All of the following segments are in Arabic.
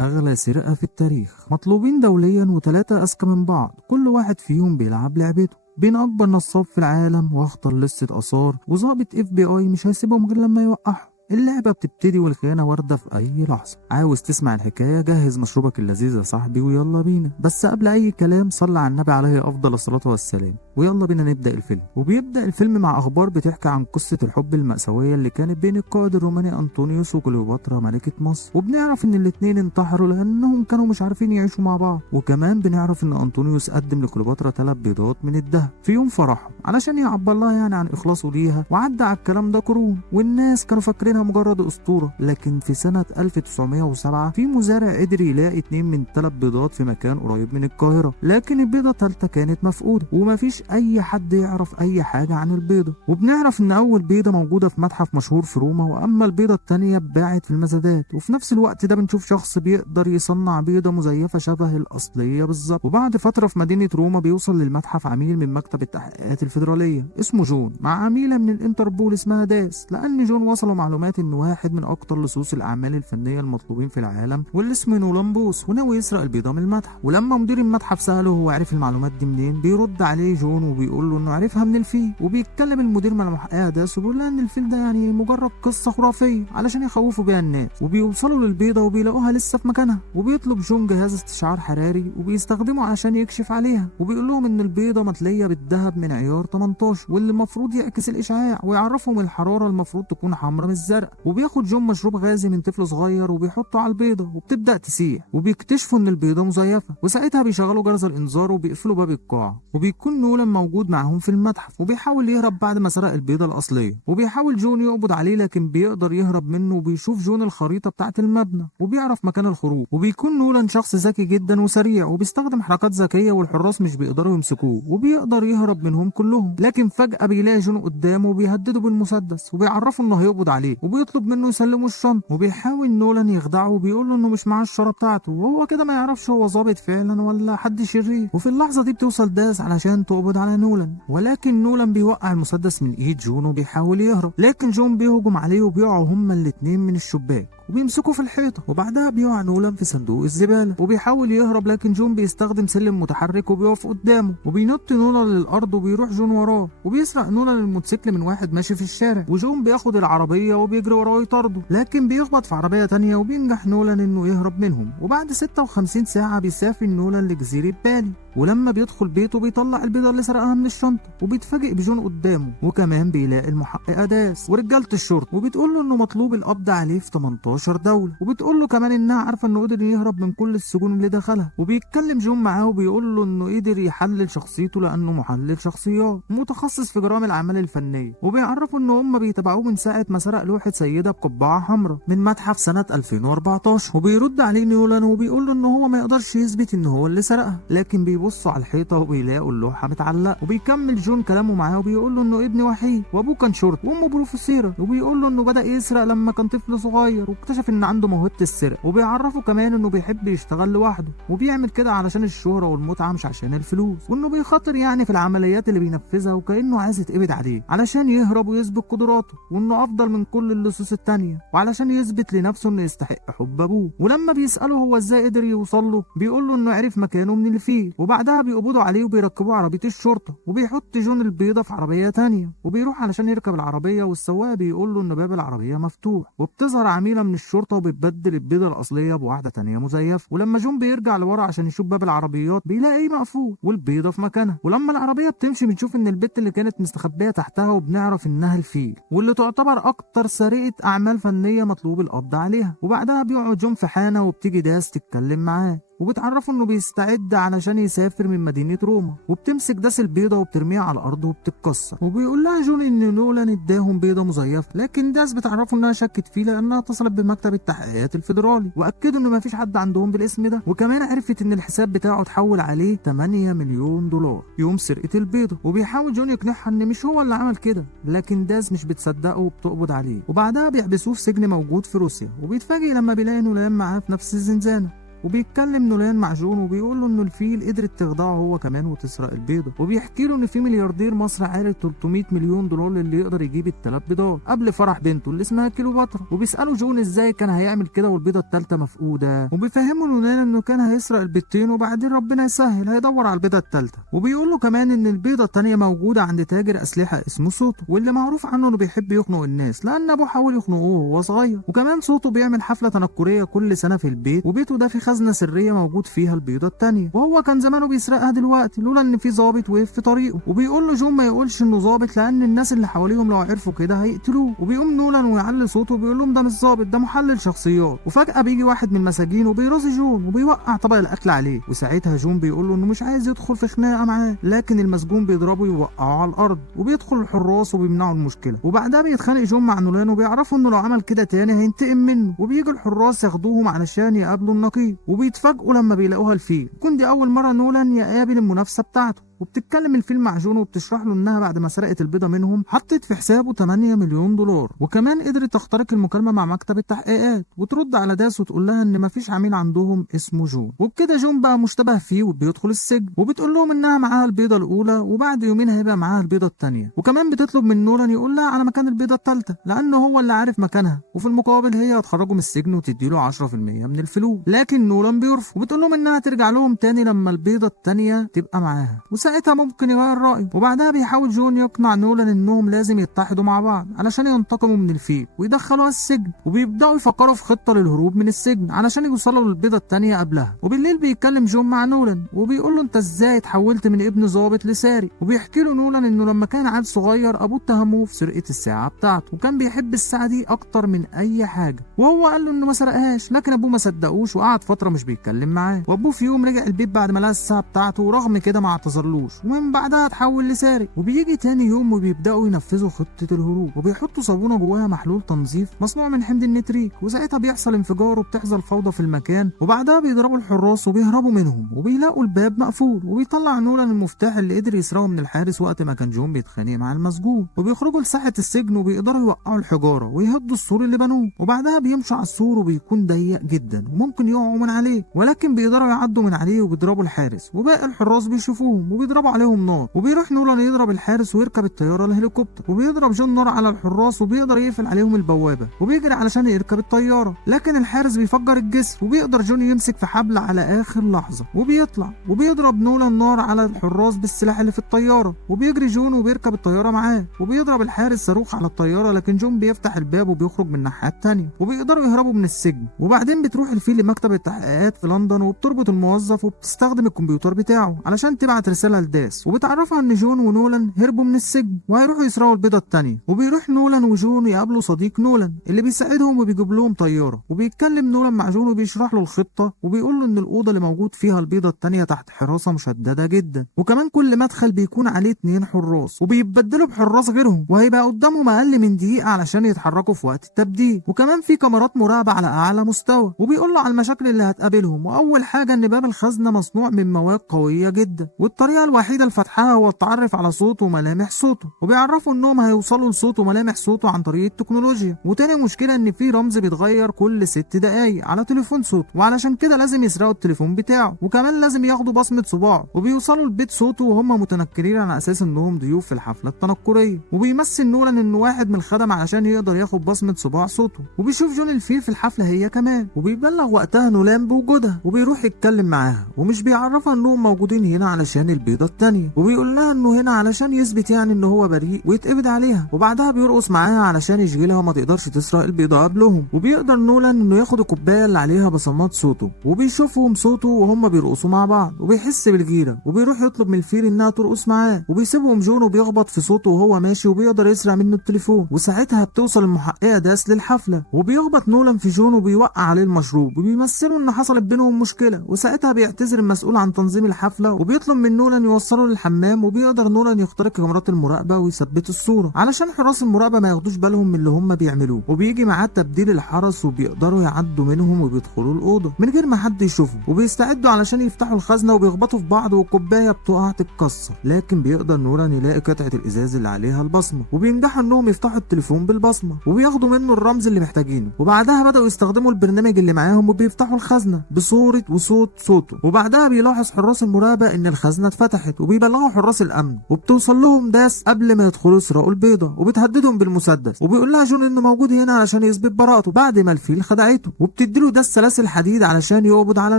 أغلى سرقة في التاريخ، مطلوبين دوليا وتلاتة أذكى من بعض، كل واحد فيهم بيلعب لعبته بين أكبر نصاب في العالم وأخطر لصة آثار وظابط FBI مش هيسيبهم غير لما يوقعهم. اللعبة بتبتدي والخيانة واردة في أي لحظة. عاوز تسمع الحكاية؟ جهز مشروبك اللذيذ يا صاحبي ويلا بينا. بس قبل أي كلام صلى على النبي عليه أفضل الصلاة والسلام ويلا بينا نبدأ الفيلم. وبيبدأ الفيلم مع أخبار بتحكي عن قصة الحب المأساوية اللي كانت بين القائد الروماني أنطونيوس وكليوباترا ملكة مصر، وبنعرف إن الاتنين انتحروا لأنهم كانوا مش عارفين يعيشوا مع بعض. وكمان بنعرف إن أنطونيوس قدم لكليوباترا 3 بيضات من الذهب في يوم فرحهم علشان يعبر لها يعني عن إخلاصه ليها، وعدى على الكلام ده قرون والناس كانوا فاكرينها مجرد أسطورة. لكن في سنة 1907 في مزارع قدر يلاقي 2 من 3 بيضات في مكان قريب من القاهرة، لكن البيضة التالتة كانت مفقودة ومفيش أي حد يعرف أي حاجة عن البيضة. وبنعرف إن أول بيضة موجودة في متحف مشهور في روما، وأما البيضة التانية اتباعت في المزادات. وفي نفس الوقت ده بنشوف شخص بيقدر يصنع بيضة مزيفة شبه الأصلية بالظبط. وبعد فترة في مدينة روما بيوصل للمتحف عميل من مكتب التحقيقات الفيدرالية اسمه جون مع عميلة من الانتربول اسمها داس، لأن جون وصلوا معلومات إن واحد من أكتر لصوص الأعمال الفنية المطلوبين في العالم واللي اسمه نولان بوس وناوي يسرق البيضة من المتحف. ولما مدير المتحف سأله هو عرف المعلومات دي منين، بيرد عليه جون وبيقول له إنه عرفها من الفيل. وبيتكلم المدير مع المحققة داس وبيقول لها إن الفيل ده يعني مجرد قصة خرافية علشان يخوفوا بيها الناس. وبيوصلوا للبيضة وبيلاقوها لسه في مكانها، وبيطلب جون جهاز استشعار حراري وبيستخدمه علشان يكشف عليها. وبيقول لهم إن البيضة متلية بالذهب من عيار 18 واللي المفروض يعكس الإشعاع، ويعرفهم الحرارة المفروض تكون حمراء مش زرقاء. وبياخد جون مشروب غازي من طفل صغير وبيحطه على البيضة وبتبدأ تسيح، وبيكتشفوا إن البيضة مزيفة. وساعتها بيشغلوا جرس الإنذار وبيقفلوا باب القاعة. وبيكون نولان موجود معاهم في المتحف وبيحاول يهرب بعد ما سرق البيضة الأصلية. وبيحاول جون يقبض عليه لكن بيقدر يهرب منه، وبيشوف جون الخريطة بتاعة المبنى وبيعرف مكان الخروج. وبيكون نولان شخص ذكي جدا وسريع وبيستخدم حركات ذكية والحراس مش بيقدروا يمسكوه، وبيقدر يهرب منهم كلهم. لكن فجأة بيلاقي جون قدامه وبيهدده بالمسدس وبيعرفه إنه هيقبض عليه وبيطلب منه يسلمه الشنطة. وبيحاول نولان يخدعه وبيقول له إنه مش معاه الشارة بتاعته، وهو كده ما يعرفش هو ظابط فعلا ولا حد شرير. وفي اللحظة دي بتوصل داس علشان تقبض على نولان، ولكن نولان بيوقع المسدس من ايد جون وبيحاول يهرب، لكن جون بيهجم عليه وبيقعوا هما الاتنين من الشباك وبيمسكوا في الحيطة. وبعدها بيقع نولان في صندوق الزبالة وبيحاول يهرب، لكن جون بيستخدم سلم متحرك وبيقف قدامه وبينط نولان للأرض وبيروح جون وراه. وبيسرق نولان الموتوسيكل من واحد ماشي في الشارع، وجون بياخد العربية وبيجري وراه يطارده، لكن بيخبط في عربية تانية وبينجح نولان انه يهرب منهم. وبعد 56 ساعة بيسافر نولان لجزيرة بالي، ولما بيدخل بيته بيطلع البيضة اللي سرقها من الشنطة وبيتفاجئ بجون قدامه. وكمان بيلاقي المحققة داس ورجالة الشرطة وبتقول له انه مطلوب القبض عليه في 18 دولة، وبتقول له كمان انها عارفة انه قدر يهرب من كل السجون اللي دخلها. وبيتكلم جون معاه وبيقول له انه قدر يحلل شخصيته لانه محلل شخصيات متخصص في جرائم الاعمال الفنية، وبيعرفوا ان هم بيتابعوه من ساعة ما سرق لوحة سيدة بقبعة حمراء من متحف سنة 2014. وبيرد عليه نولان وبيقول له ان هو ما يقدرش يثبت ان هو اللي سرقها، لكن بيبصوا على الحيطة وبيلاقوا اللوحة متعلقة. وبيكمل جون كلامه معاه وبيقول له انه ابن وحيد وابوه كان شرطي وامه بروفيسيرة، وبيقول له انه بدأ يسرق لما كان طفل صغير واكتشف ان عنده موهبة السرقة. وبيعرفه كمان انه بيحب يشتغل لوحده وبيعمل كده علشان الشهرة والمتعة مش عشان الفلوس، وانه بيخاطر يعني في العمليات اللي بينفذها وكأنه عايز يتقبض عليه علشان يهرب ويثبت قدراته وانه افضل من كل اللصوص التانية، وعلشان يثبت لنفسه انه يستحق حب ابوه. ولما بيسأله هو ازاي قدر يوصل له بيقول له انه عرف مكانه من الفيل. وبعدها بيقبضوا عليه وبيركبوه عربية الشرطة، وبيحط جون البيضة في عربية تانية وبيروح علشان يركب العربية، والسواق بيقول له ان باب العربية مفتوح. وبتظهر عميلة من الشرطة وبتبدل البيضة الأصلية بواحدة تانية مزيفة. ولما جون بيرجع لورا عشان يشوف باب العربيات بيلاقيه مقفول والبيضة في مكانها. ولما العربية بتمشي بنشوف ان البت اللي كانت مستخبية تحتها، وبنعرف انها الفيل واللي تعتبر اكتر سرقة اعمال فنية مطلوب القبض عليها. وبعدها بيقعد جون في حانة وبتيجي داس تتكلم معاه وبتعرفه انه بيستعد علشان يسافر من مدينة روما، وبتمسك داس البيضة وبترميها على الارض وبتتكسر. وبيقول لها جون ان نولان اداهم بيضة مزيفة، لكن داس بتعرفه انها شكت فيه لانها اتصلت بمكتب التحقيقات الفيدرالي واكدوا ان مفيش حد عندهم بالاسم ده. وكمان عرفت ان الحساب بتاعه اتحول عليه 8 مليون دولار يوم سرقة البيضة. وبيحاول جون يقنعها ان مش هو اللي عمل كده، لكن داس مش بتصدقه وبتقبض عليه. وبعدها بيحبسوه في سجن موجود في روسيا، وبيتفاجئ لما بيلاقي نولان معاه في نفس الزنزانة. وبيتكلم نولان مع جون وبيقول له انه الفيل قدرت تخدعه هو كمان وتسرق البيضه، وبيحكي له ان في ملياردير مصري عارض 300 مليون دولار اللي يقدر يجيب الثلاث بيضات قبل فرح بنته اللي اسمها كيلوباترا. وبيسالوا جون ازاي كان هيعمل كده والبيضه الثالثه مفقوده، وبيفهموا نولان انه كان هيسرق البيضتين وبعدين ربنا يسهل هيدور على البيضه الثالثه. وبيقول له كمان ان البيضه الثانيه موجوده عند تاجر اسلحه اسمه صوته، واللي معروف عنه انه بيحب يخنق الناس لان ابوه حاول يخنقوه وهو صغير. وكمان صوته بيعمل حفله تنكريه كل سنه في البيت، وبيته ده في خزنه سريه موجود فيها البيضه الثانيه، وهو كان زمانه بيسرقها دلوقتي لولا ان في ضابط وقف في طريقه. وبيقول له جون ما يقولش انه ضابط لان الناس اللي حواليهم لو عرفوا كده هيقتلوه. وبيقوم نولان ويعلي صوته وبيقول لهم ده مش ضابط ده محلل شخصيات. وفجاه بيجي واحد من المساجين وبيرازي جون وبيوقع طبق الاكل عليه، وساعتها جون بيقول له انه مش عايز يدخل في خناقه معاه، لكن المسجون بيضربه ويوقعه على الارض، وبيدخل الحراس وبيمنعوا المشكله. وبعدها بيتخانق جون مع نولان وبيعرفوا انه لو عمل كده تاني هينتقم منه، وبيجي الحراس ياخدوهم علشان يقابلوا النقيب، وبيتفاجئوا لما بيلاقوها الفيل. يكون دي اول مره نولان يقابل المنافسه بتاعته. وبتتكلم الفيلم مع جون وبتشرح له انها بعد ما سرقت البيضه منهم حطت في حسابه 8 مليون دولار، وكمان قدرت تخترق المكالمه مع مكتب التحقيقات وترد على داس وتقول لها ان مفيش عميل عندهم اسمه جون. وبكده جون بقى مشتبه فيه وبيدخل السجن، وبتقول لهم انها معاها البيضه الاولى وبعد يومين هيبقى معاها البيضه الثانيه. وكمان بتطلب من نولان يقول لها على مكان البيضه الثالثه لانه هو اللي عارف مكانها، وفي المقابل هي هتخرجه من السجن وتديله 10% من الفلوس. لكن نولان بيرفض وبتقول لهم انها ترجع لهم تاني لما البيضه الثانيه تبقى معاها، وساعتها ممكن يغير رأيه. وبعدها بيحاول جون يقنع نولان انهم لازم يتحدوا مع بعض علشان ينتقموا من الفيل ويدخلوها السجن، وبيبداوا يفكروا في خطه للهروب من السجن علشان يوصلوا للبيضه الثانيه قبلها. وبالليل بيتكلم جون مع نولان وبيقول له انت ازاي اتحولت من ابن ضابط لسارق، وبيحكي له نولان انه لما كان عيل صغير ابوه اتهموه في سرقه الساعه بتاعته، وكان بيحب الساعه دي اكتر من اي حاجه، وهو قال له انه ما سرقهاش، لكن ابوه ما صدقوش وقعد فتره مش بيتكلم معاه. وابوه في يوم رجع البيت بعد ما لقى الساعه بتاعته، ورغم كده ما اعتذرلوش، ومن بعدها اتحول لسارق. وبيجي تاني يوم وبيبداوا ينفذوا خطه الهروب، وبيحطوا صابونه جواها محلول تنظيف مصنوع من حمض النتريك، وساعتها بيحصل انفجار وبتحصل فوضى في المكان. وبعدها بيضربوا الحراس وبيهربوا منهم، وبيلاقوا الباب مقفول، وبيطلع نولان المفتاح اللي قدر يسرقه من الحارس وقت ما كان جون بيتخانق مع المسجون. وبيخرجوا لساحه السجن وبيقدروا يوقعوا الحجاره ويهدوا السور اللي بنوه، وبعدها بيمشوا على السور وبيكون ضيق جدا وممكن يقعوا من عليه، ولكن بيقدروا يعدوا من عليه وبيضربوا الحارس، وباقي الحراس بيشوفوهم وبيضربوا عليهم نار. وبيروح نولان يضرب الحارس ويركب الطياره الهليكوبتر، وبيضرب جون نار على الحراس وبيقدر يقفل عليهم البوابه، وبيجري علشان يركب الطياره، لكن الحارس بيفجر الجسر، وبيقدر جون يمسك في حبل على اخر لحظه وبيطلع، وبيضرب نولان نار على الحراس بالسلاح اللي في الطياره، وبيجري جون وبيركب الطياره معاه، وبيضرب الحارس صاروخ على الطياره، لكن جون بيفتح الباب وبيخرج من الناحيه الثانيه، وبيقدروا يهربوا من السجن. وبعدين بتروح الفيل لمكتب التحقيقات في لندن وبتربط الموظف وبتستخدم الكمبيوتر بتاعه علشان تبعت رساله لداس، وبتعرفها ان جون ونولان هربوا من السجن وهيروحوا يسرقوا البيضه الثانيه. وبيروح نولان وجون يقابلوا صديق نولان اللي بيساعدهم وبيجيب لهم طياره، وبيتكلم نولان مع جون وبيشرح له الخطه، وبيقول له ان الاوضه اللي موجود فيها البيضه الثانيه تحت حراسه مشدده جدا، وكمان كل مدخل بيكون عليه 2 حراس وبيبدلوا بحراس غيرهم، وهيبقى قدامهم اقل من دقيقه علشان يتحركوا في وقت التبديل، وكمان في كاميرات مراقبه على اعلى مستوى. وبيقول له على المشاكل اللي هتقابلهم، واول حاجه ان باب الخزنه مصنوع من مواد قويه جدا، والطريقه الوحيده لفتحها هو التعرف على صوته وملامح صوته، وبيعرفوا انهم هيوصلوا لصوته وملامح صوته عن طريق التكنولوجيا. وتاني مشكله ان في رمز بيتغير كل 6 دقايق على تليفون صوته، وعلشان كده لازم يسرقوا التليفون بتاعه، وكمان لازم ياخدوا بصمه صباعه، وبيوصلوا لبيت صوته وهم متنكرين على اساس انهم ضيوف في الحفله التنكريه. وبيمثل نولان انه واحد من الخدم علشان يقدر ياخد بصمه صباع صوته. وبيشوف جون الفيل في الحفله هي كمان، وبيبلغ وقتها نولان بوجودها، وبيروح يتكلم معاها ومش بيعرفها انهم موجودين هنا علشان البيضه الثانيه، وبيقول لها انه هنا علشان يثبت يعني ان هو بريء ويتقبض عليها. وبعدها بيرقص معاها علشان يشغلها وما تقدرش تسرق البيضه قبلهم. وبيقدر نولان انه ياخد الكوبايه اللي عليها بصمات صوته، وبيشوفهم صوته وهم بيرقصوا مع بعض، وبيحس بالغيره، وبيروح يطلب من الفيل انها ترقص معاه، وبيسيبهم جون وبيخبط في صوته وهو ماشي، وبيقدر يسرق منه التليفون. وساعتها بتوصل المحققه داس للحفله، وبيخبط نولان في جون وبيوقع عليه المشروب، وبيمثلوا ان حصلت بينهم مشكله. وساعتها بيعتذر المسؤول عن تنظيم الحفله، وبيطلب من نولان نولان يوصله للحمام، وبيقدر نولان يخترق كاميرات المراقبه ويثبت الصوره علشان حراس المراقبه ما ياخدوش بالهم من اللي هم بيعملوه. وبيجي معاه تبديل الحرس وبيقدروا يعدوا منهم وبيدخلوا الاوضه من غير ما حد يشوفهم، وبيستعدوا علشان يفتحوا الخزنه وبيخبطوا في بعض والكوبايه بتقع تتكسر. لكن بيقدر نولان يلاقي قطعه الازاز اللي عليها البصمه، وبينجحوا انهم يفتحوا التليفون بالبصمه وبياخدوا منه الرمز اللي محتاجينه. وبعدها بداوا يستخدموا البرنامج اللي معاهم وبيفتحوا الخزنه بصوره وصوت صوته. وبعدها بيلاحظ حراس المراقبه ان الخزنه اتفتحت، وبيبلغوا حراس الامن، وبتوصل لهم داس قبل ما يدخلوا يسرقوا البيضه، وبتهددهم بالمسدس، وبيقول لها جون انه موجود هنا علشان يثبت براءته بعد ما الفيل خدعته، وبتديله داس سلاسل حديد علشان يقبض على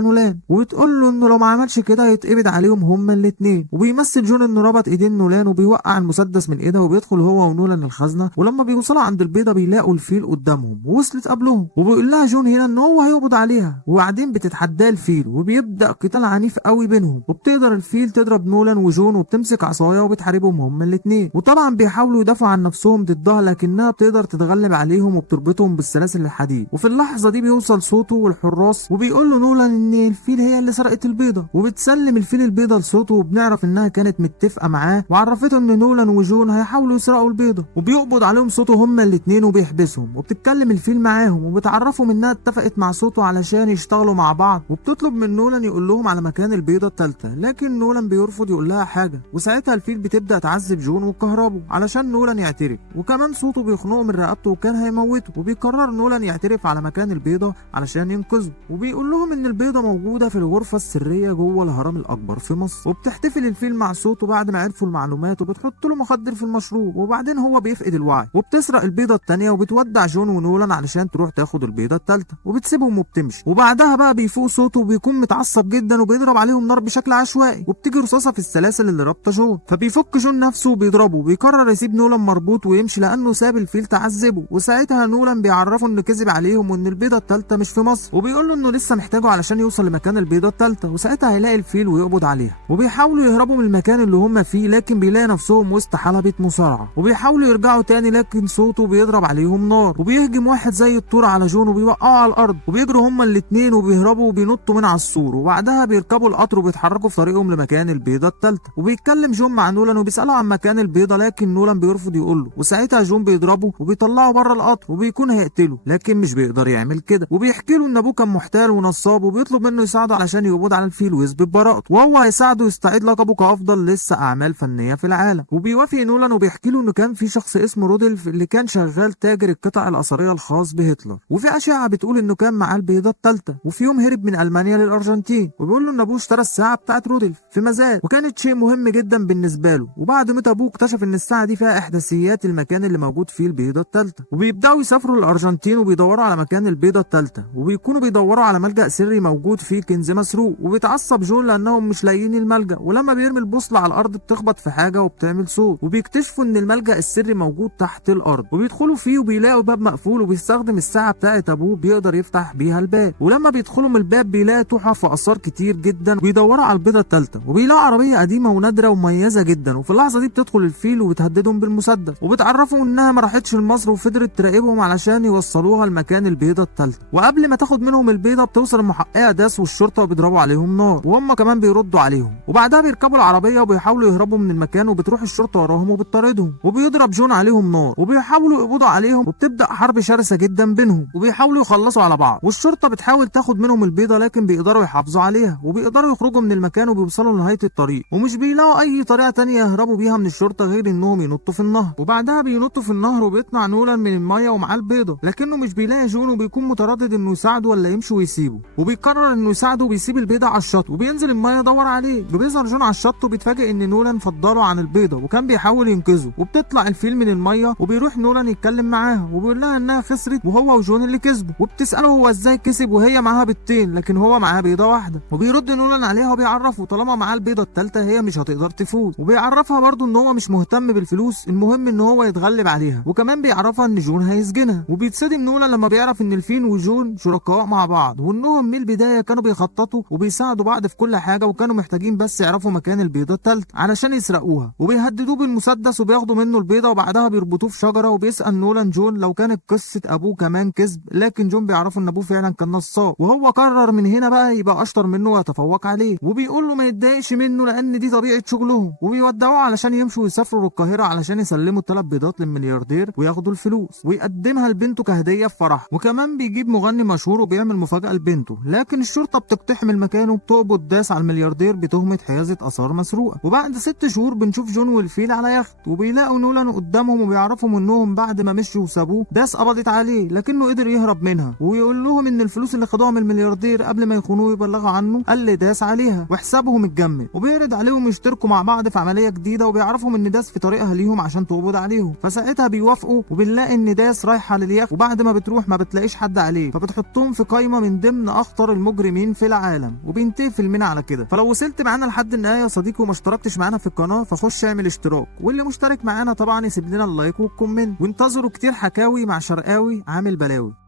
نولان، وبتقول له انه لو ما عملش كده هيتقبض عليهم هما الاثنين. وبيمثل جون انه ربط ايدين نولان وبيوقع المسدس من ايدها، وبيدخل هو ونولان الخزنه. ولما بيوصلوا عند البيضه بيلاقوا الفيل قدامهم ووصلت قبلهم، وبيقول لها جون هنا ان هو هيقبض عليها. وبعدين بتتحداه الفيل وبيبدا قتال عنيف قوي بينهم، وبتقدر الفيل تضرب نولان وجون وبتمسك عصايه وبتحاربهم هما الاثنين. وطبعا بيحاولوا يدافعوا عن نفسهم ضدها، لكنها بتقدر تتغلب عليهم وبتربطهم بالسلاسل الحديد. وفي اللحظه دي بيوصل صوته والحراس، وبيقول له نولان ان الفيل هي اللي سرقت البيضه، وبتسلم الفيل البيضه لصوته. وبنعرف انها كانت متفقه معاه وعرفته ان نولان وجون هيحاولوا يسرقوا البيضه، وبيقبض عليهم صوته هما الاثنين وبيحبسهم. وبتتكلم الفيل معاهم وبتعرفهم انها اتفقت مع صوته علشان يشتغلوا مع بعض، وبتطلب من نولان يقول لهم على مكان البيضه الثالثه، لكن نولان بيرفض يقول لها حاجه. وساعتها الفيل بتبدا تعذب جون وتكهربه علشان نولان يعترف، وكمان صوته بيخنقه من رقبته وكان هيموته. وبيقرر نولان يعترف على مكان البيضه علشان ينقذه، وبيقول لهم ان البيضه موجوده في الغرفه السريه جوه الهرم الاكبر في مصر. وبتحتفل الفيل مع صوته بعد ما عرفوا المعلومات، وبتحط له مخدر في المشروب، وبعدين هو بيفقد الوعي. وبتسرق البيضه الثانيه وبتودع جون ونولان علشان تروح تاخد البيضه الثالثه، وبتسيبهم وبتمشي. وبعدها بقى بيفوق صوته وبيكون متعصب جدا وبيضرب عليهم نار بشكل عشوائي، وبتيجي رصاصه في السلاسل اللي رابطه جون، فبيفك جون نفسه وبيضربه. وبيقرر يسيب نولان مربوط ويمشي لانه ساب الفيل تعذبه. وساعتها نولان بيعرفه انه كذب عليهم وان البيضه الثالثه مش في مصر، وبيقول له انه لسه محتاجه علشان يوصل لمكان البيضه الثالثه، وساعتها هيلاقي الفيل ويقبض عليها. وبيحاولوا يهربوا من المكان اللي هم فيه، لكن بيلاقي نفسهم وسط حلبة مصارعه. وبيحاولوا يرجعوا تاني، لكن صوته بيضرب عليهم نار، وبيهجم واحد زي الطور على جون وبيوقعوا على الارض. وبيجروا هما الاثنين وبيهربوا وبينطوا من على السور، وبعدها بيركبوا القطر وبيتحركوا في طريقهم لمكان البيضه الثالثه. وبيتكلم جون مع نولان وبيساله عن مكان البيضه، لكن نولان بيرفض يقوله. وساعتها جون بيضربه وبيطلعه بره القطر وبيكون هيقتله، لكن مش بيقدر يعمل كده. وبيحكي له ان ابوه كان محتال ونصاب، وبيطلب منه يساعده علشان يقبض على الفيل ويثبت براءته، وهو هيساعده يستعيد لقبه كافضل لسه اعمال فنيه في العالم. وبيوافق نولان وبيحكي له انه كان في شخص اسمه رودولف اللي كان شغال تاجر القطع الاثريه الخاص بهتلر، وفي اشاعه بتقول انه كان معاه البيضه الثالثه. وفي يوم هرب من المانيا للارجنتين، وبيقول له ان ابوه اشترى الساعه بتاعت رودولف في مزاد، وكانت شيء مهم جدا بالنسبه له. وبعد موت ابوه اكتشف ان الساعه دي فيها احداثيات المكان اللي موجود فيه البيضه الثالثه. وبيبداوا يسافروا للارجنتين وبيدوروا على مكان البيضه الثالثه، وبيكونوا بيدوروا على ملجأ سري موجود فيه كنز مسروق. وبيتعصب جون لانهم مش لاقيين الملجأ، ولما بيرمي البوصله على الارض بتخبط في حاجه وبتعمل صوت. وبيكتشفوا ان الملجأ السري موجود تحت الارض، وبيدخلوا فيه وبيلاقوا باب مقفول، وبيستخدم الساعه بتاعه ابوه بيقدر يفتح بيها الباب. ولما بيدخلوا من الباب بيلاقي تحف واثار كتير جدا، وبيدوروا على البيضه الثالثه، وبيلاقوا عربيه قديمه ونادره ومميزه جدا. وفي اللحظه دي بتدخل الفيل وبتهددهم بالمسدس، وبتعرفهم انها ما راحتش لمصر وفضلت تراقبهم علشان يوصلوها لمكان البيضه الثالثه. وقبل ما تاخد منهم البيضه بتوصل المحققه داس والشرطه وبيضربوا عليهم نار، وهم كمان بيردوا عليهم. وبعدها بيركبوا العربيه وبيحاولوا يهربوا من المكان، وبتروح الشرطه وراهم وبتطاردهم، وبيضرب جون عليهم نار، وبيحاولوا يقبضوا عليهم، وبتبدا حرب شرسه جدا بينهم، وبيحاولوا يخلصوا على بعض. والشرطه بتحاول تاخد منهم البيضه، لكن بيقدروا يحافظوا عليها، وبيقدروا يخرجوا من المكان وبيوصلوا لنهايه الطريق، ومش بيلاقوا اي طريقه تانية يهربوا بيها من الشرطه غير انهم ينطوا في النهر. وبعدها بينطوا في النهر وبيطلع نولان من الميه ومعاه البيضه، لكنه مش بيلاقي جون، وبيكون متردد انه يساعده ولا يمشي ويسيبه. وبيقرر انه يساعده وبيسيب البيضه على الشط، وبينزل الميه يدور عليه. وبيظهر جون على الشط وبيتفاجئ ان نولان فضله عن البيضه وكان بيحاول ينقذه. وبتطلع الفيل من الميه، وبيروح نولان يتكلم معاها وبيقول لها انها خسرت وهو وجون اللي كسبوا. وبتساله هو ازاي كسب وهي معاها بيضتين، لكن هو معاه بيضه واحده. وبيرد نولان عليها وبيعرفه طالما معاه البيضه الثالثه هي مش هتقدر تفوز. وبيعرفها برضه ان هو مش مهتم بالفلوس، المهم ان هو يتغلب عليها. وكمان بيعرفها ان جون هيسجنها. وبيتصدم نولان لما بيعرف ان الفيل وجون شركاء مع بعض، وانهم من البدايه كانوا بيخططوا وبيساعدوا بعض في كل حاجه، وكانوا محتاجين بس يعرفوا مكان البيضه الثالثه علشان يسرقوها. وبيهددوه بالمسدس وبياخدوا منه البيضه، وبعدها بيربطوه في شجره. وبيسال نولان جون لو كانت قصه ابوه كمان كذب، لكن جون بيعرفوا ان ابوه فعلا كان نصاب، وهو قرر من هنا بقى يبقى اشطر منه ويتفوق عليه. وبيقول له ما يتضايقش منه منه لان دي طبيعه شغلهم، وبيودعوه علشان يمشوا يسافروا القاهره علشان يسلموا ال3 بيضات للملياردير وياخدوا الفلوس ويقدمها لبنته كهديه في فرح. وكمان بيجيب مغني مشهور وبيعمل مفاجاه لبنته، لكن الشرطه بتقتحم المكان وبتقبض داس على الملياردير بتهمه حيازه اثار مسروقه. وبعد 6 شهور بنشوف جون والفيل على يخت، وبيلاقوا نولان قدامهم وبيعرفوا انهم بعد ما مشوا وسابوه داس قبضت عليه لكنه قدر يهرب منها، ويقول لهم ان الفلوس اللي خدوها من الملياردير قبل ما يخونوه يبلغوا عنه اللي داس عليها وحسابهم اتجمد. وبيرد عليهم يشتركوا مع بعض في عمليه جديده، وبيعرفهم ان داس في طريقها ليهم عشان تقبض عليهم، فساعتها بيوافقوا. وبنلاقي ان داس رايحه لليخت، وبعد ما بتروح ما بتلاقيش حد عليه، فبتحطهم في قائمه من ضمن اخطر المجرمين في العالم، وبينتهي فيلمنا على كده. فلو وصلت معانا لحد النهايه يا صديقي وما اشتركتش معانا في القناه فخش اعمل اشتراك، واللي مشترك معانا طبعا يسيب لنا اللايك والكومنت، وانتظروا كتير حكاوي مع شرقاوي عامل بلاوي.